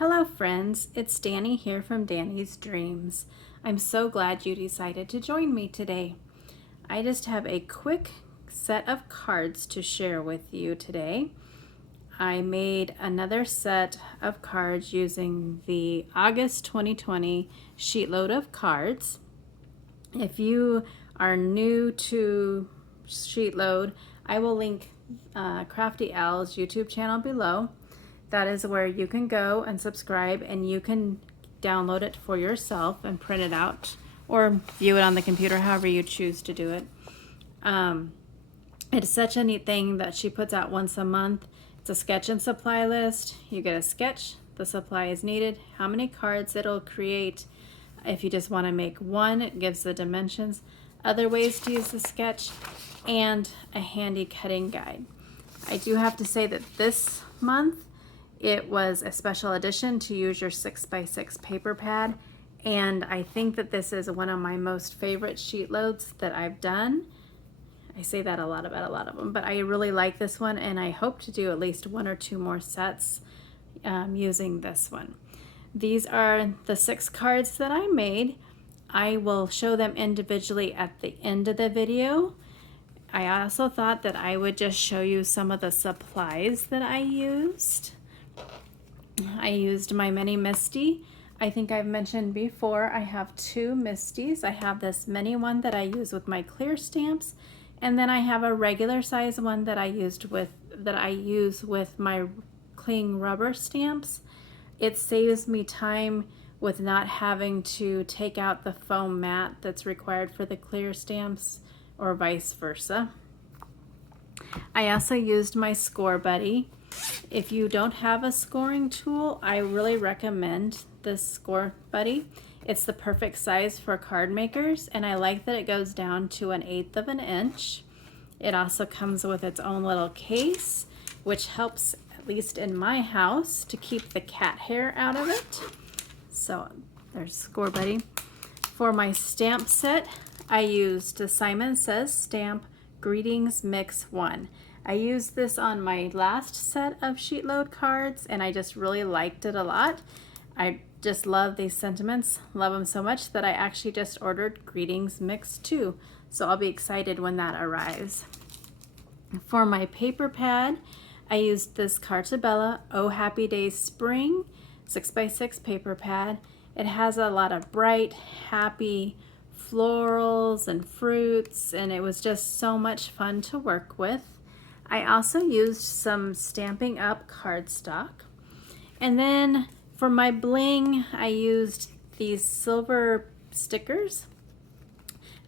Hello friends, it's Danny here from Danny's Dreams. I'm so glad you decided to join me today. I just have a quick set of cards to share with you today. I made another set of cards using the August 2020 Sheetload of Cards. If you are new to Sheetload, I will link Crafty Al's YouTube channel below. That is where you can go and subscribe, and you can download it for yourself and print it out or view it on the computer, however you choose to do it. It's such a neat thing that she puts out once a month. It's a sketch and supply list. You get a sketch, the supply is needed, how many cards it'll create. If you just want to make one, it gives the dimensions, other ways to use the sketch, and a handy cutting guide. I do have to say that this month it was a special edition to use your 6x6 paper pad, and I think that this is one of my most favorite sheet loads that I've done. I say that a lot about a lot of them, but I really like this one, and I hope to do at least one or two more sets using this one. These are the 6 cards that I made. I will show them individually at the end of the video. I also thought that I would just show you some of the supplies that I used. I used my mini MISTI. I think I've mentioned before I have 2 MISTIs. I have this mini one that I use with my clear stamps, and then I have a regular size one that I use with my cling rubber stamps. It saves me time with not having to take out the foam mat that's required for the clear stamps, or vice versa. I also used my Scor-BUDDY. If you don't have a scoring tool, I really recommend this Scor-BUDDY. It's the perfect size for card makers, and I like that it goes down to 1/8 of an inch. It also comes with its own little case, which helps, at least in my house, to keep the cat hair out of it. So there's Scor-BUDDY. For my stamp set, I used a Simon Says stamp Greetings Mix 1. I used this on my last set of Sheetload cards, and I just really liked it a lot. I just love these sentiments, love them so much that I actually just ordered Greetings Mix 2. So I'll be excited when that arrives. For my paper pad, I used this Carta Oh Happy Days Spring 6x6 paper pad. It has a lot of bright, happy florals and fruits, and it was just so much fun to work with. I also used some Stampin' Up! Cardstock. And then for my bling, I used these silver stickers.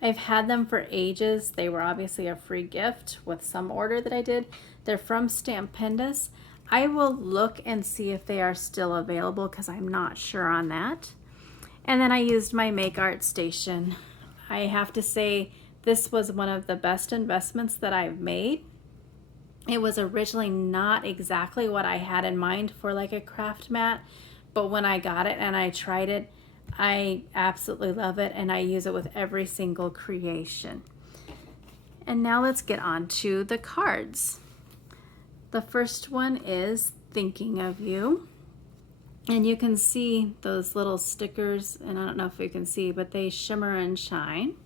I've had them for ages. They were obviously a free gift with some order that I did. They're from Stampendous. I will look and see if they are still available because I'm not sure on that. And then I used my Make Art Station. I have to say this was one of the best investments that I've made. It was originally not exactly what I had in mind for like a craft mat, but when I got it and I tried it, I absolutely love it, and I use it with every single creation. And now let's get on to the cards. The first one is Thinking of You. And you can see those little stickers, and I don't know if you can see, but they shimmer and shine.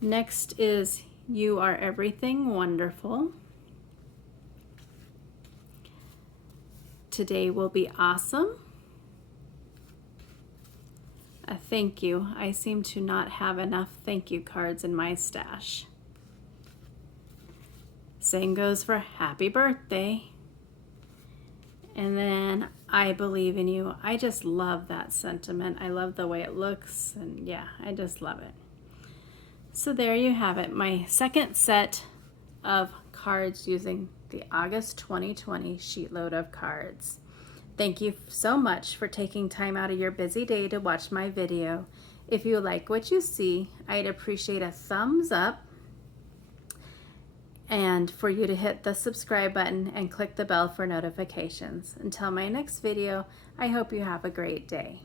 Next is You Are Everything Wonderful. Today Will Be Awesome. A thank you. I seem to not have enough thank you cards in my stash. Same goes for Happy Birthday. And then I Believe in You. I just love that sentiment. I love the way it looks, and yeah, I just love it. So there you have it, my second set of cards using the August 2020 Sheetload of Cards. Thank you so much for taking time out of your busy day to watch my video. If you like what you see, I'd appreciate a thumbs up, and for you to hit the subscribe button and click the bell for notifications. Until my next video, I hope you have a great day.